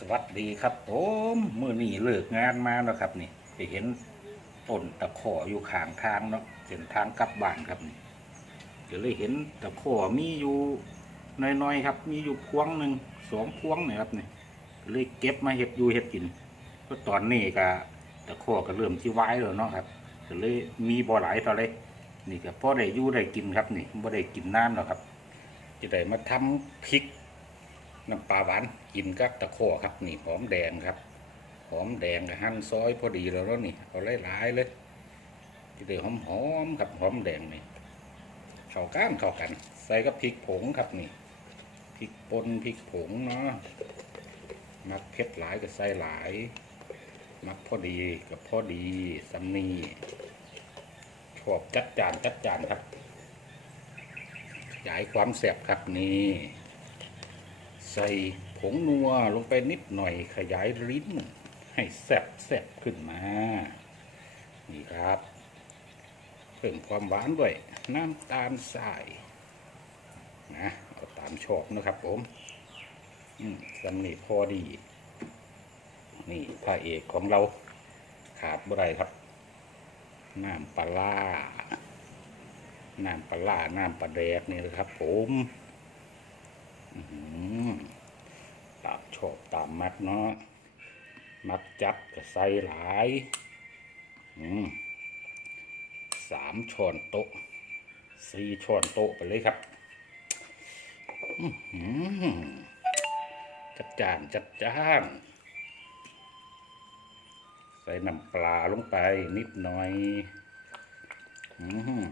สวัสดีครับผมมื่อนี้เลิกงานมาเนาะครับนี่ไปเห็นต้นตะขออยู่ข้างทางเนาะเส้นทางกลับบ้านครับนี่ก็เลยเห็นตะขอมีอยู่น้อยๆครับ มีอยู่พวงหนึ่งสองพวงเนี่ยครับนี่ก็เลยเก็บมาเห็ดอยู่เห็ดกิน ก็ตอนนี้ก็ตะขอก็เริ่มที่วายแล้วเนาะครับก็เลยมีบ่อหลายต่อเลยนี่ก็พอได้อยู่ได้กินครับนี่บ่ได้กินน้ำหรอกครับจะได้มาทำพริก น้ำปลาหวานกินกับตะโขอครับนี่หอมแดงครับหอมแดงกับหั่นซอยพอดีแล้วนี่เอาหลายๆเลยจะได้หอมหอมๆครับหอมแดงนี่เข้ากันเข้ากัน ใส่กับพริกผงครับนี่พริกป่นพริกผงเนาะมักเผ็ดหลายก็ใส่หลาย มักพอดีกับพอดีสำนีชอบจัดจานจัดจานครับขยายความแสบครับนี่ ใส่ผงนัวลงไปนิดหน่อยขยายลิ้นให้แซ่บแซ่บขึ้นมา นี่ครับเพิ่มความหวานด้วย น้ำตาลทรายนะเอาตามชอบนะครับผมอืมสำนีพอดี นี่พระเอกของเราขาดบ่ได้ครับ น้ำปลาร้าน้ำปลาร้าน้ำปลาแดกนี่นะครับผม อืม ชอบตามมักเนาะ มักจัดก็ใส่หลายอืมสามช้อนโต๊ะสี่ช้อนโต๊ะไปเลยครับอื้อหือจัดจานจัดจ้าน ใส่น้ำปลาลงไปนิดหน่อยอื้อหือ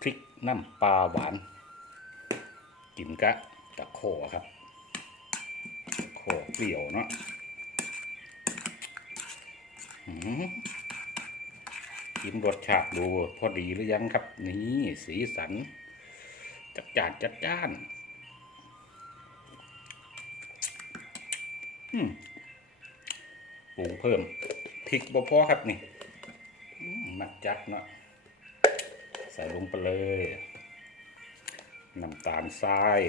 พริกน้ำปลาหวาน กินกะตะโขครับ ตะโขเปรี้ยวเนาะหืมกินรสชาติดูพอดีหรือยังครับ นี่สีสัน จัดจานจัดจ้านอืมปรุงเพิ่มพริกบ่พอครับนี่มักจัดเนาะใส่ลงไปเลย น้ำตาลทราย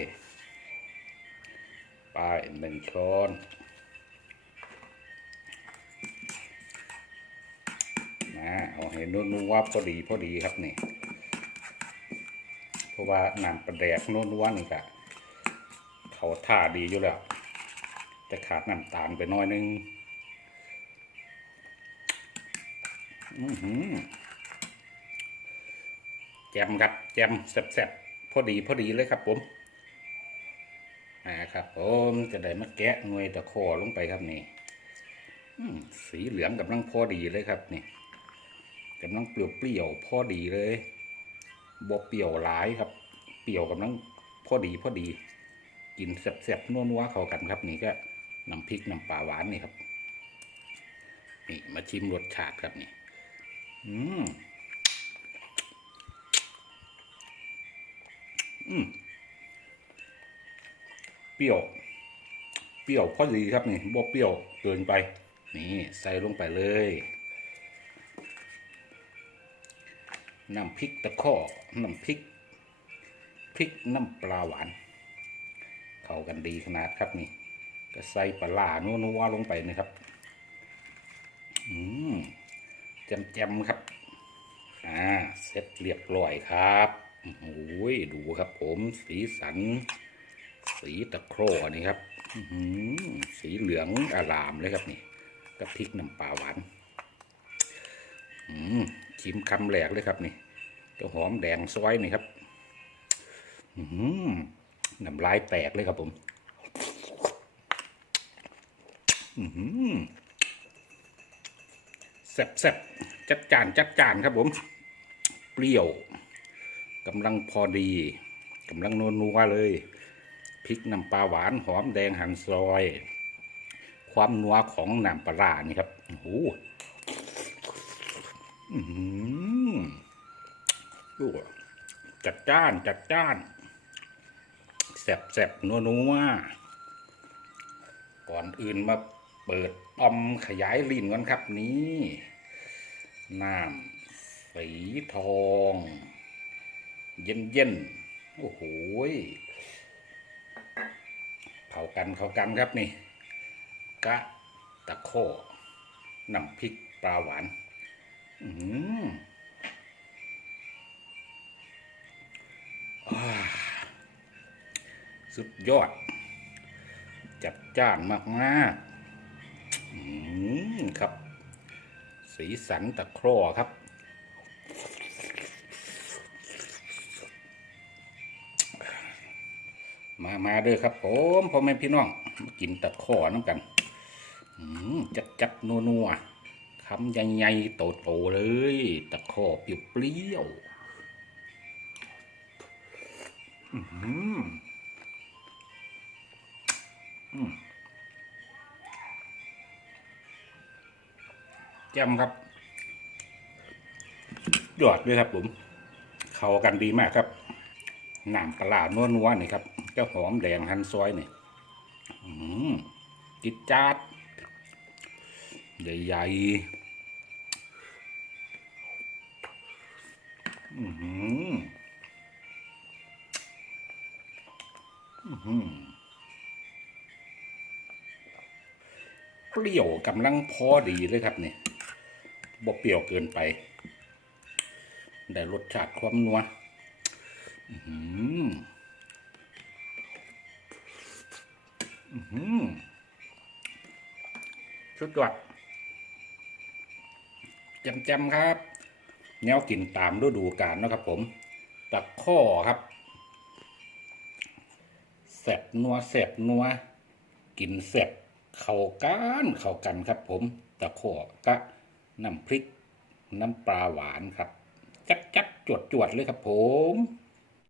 ไปหนึ่งช้อนนะเอาให้นุ่นๆพอดีพอดีครับนี่เพราะว่าน้ำปลาแดกนุ่นๆนี่กะเขาท่าดีอยู่แล้วจะขาดน้ำตาลไปน้อยนึงอือหือแจมครับแจมแซ่บๆพอดีพอดีเลยครับผม ผมจะได้มาแกะหน่วยตะขอลงไปครับนี่สีเหลืองกำลังพอดีเลยครับนี่กำลังเปรี้ยวเปรี้ยวๆพอดีเลยบเปรี้ยวหลายครับ เปรี้ยวกำลังพอดีพอดี กินแซ่บๆนัวๆเข้ากันครับ นี่ก็น้ำพริกน้ำปลาหวานนี่ครับ นี่มาชิมรสชาติครับนี่ อืมอืม เปรี้ยว เปรี้ยวพอดีครับนี่บ่เปรี้ยวเกินไป นี่ใส่ลงไปเลยน้ำพริกตะข้อน้ำพริกพริกน้ำปลาหวาน เข้ากันดีขนาดครับนี่ ก็ใส่ปลาล่านัวๆลงไปนะครับ อืมแจมๆครับ อ่า เสร็จเรียบร้อยครับโอ้ยดูครับผมสีสัน สีตะโคร่นี่ครับสีเหลืองอารามเลยครับนี่กับพริกน้ำปลาหวานชิมคำแหลกเลยครับนี่เจ้าหอมแดงซอยนี่ครับน้ำลายแตกเลยครับผมอืมแซ่บๆจัดจานจัดจานครับผม เปรี้ยวกำลังพอดีกำลังนัวๆเลย พริกน้ำปลาหวานหอมแดงหั่นซอย ความนัวของน้ำปลานี่ครับโอ้โหอื้อหือดูจัดจ้านจัดจ้านแซ่บๆนัวๆก่อนอื่นมาเปิดอมขยายลิ้นก่อนครับนี่น้ำสีทอง เย็นเย็นโอ้โหย เข้ากันเข้ากันครับนี่ กะตะโคน้ำพริกปลาหวาน อืมอ่าสุดยอด จัดจ้านมากๆ อืมครับ สีสันตะโคร่ครับ มามาเด้อครับผมพ่อแม่พี่น้องมากินตะขอน้ำกันจัดจัดนัวนัวคำใหญ่ๆโตๆเลย ตะขอเปรี้ยวๆอื้อหืมแจ่มครับยอดด้วยครับผม เข้ากันดีมากครับน้ำปลาร้านัวๆนี่ครับ จ้าหอมแดงหั่นซอยนี่อืมจิดจาดใหญ่ๆ อือหืออือหือเปรี้ยวกำลังพอดีเลยครับเนี่ยบ่เปรี้ยวเกินไป ได้รสชาติความนัว อือหือ อื้อหือสุดยอดจำๆครับ แนวกินตามฤดูกาลนะครับผม ตะข้อครับแสบนัวแสบนัว กินแสบเข้ากันเข้ากันครับผม ตะข้อกะน้ำพริก น้ำปลาหวานครับ จัดจัดจวดจวดเลยครับผม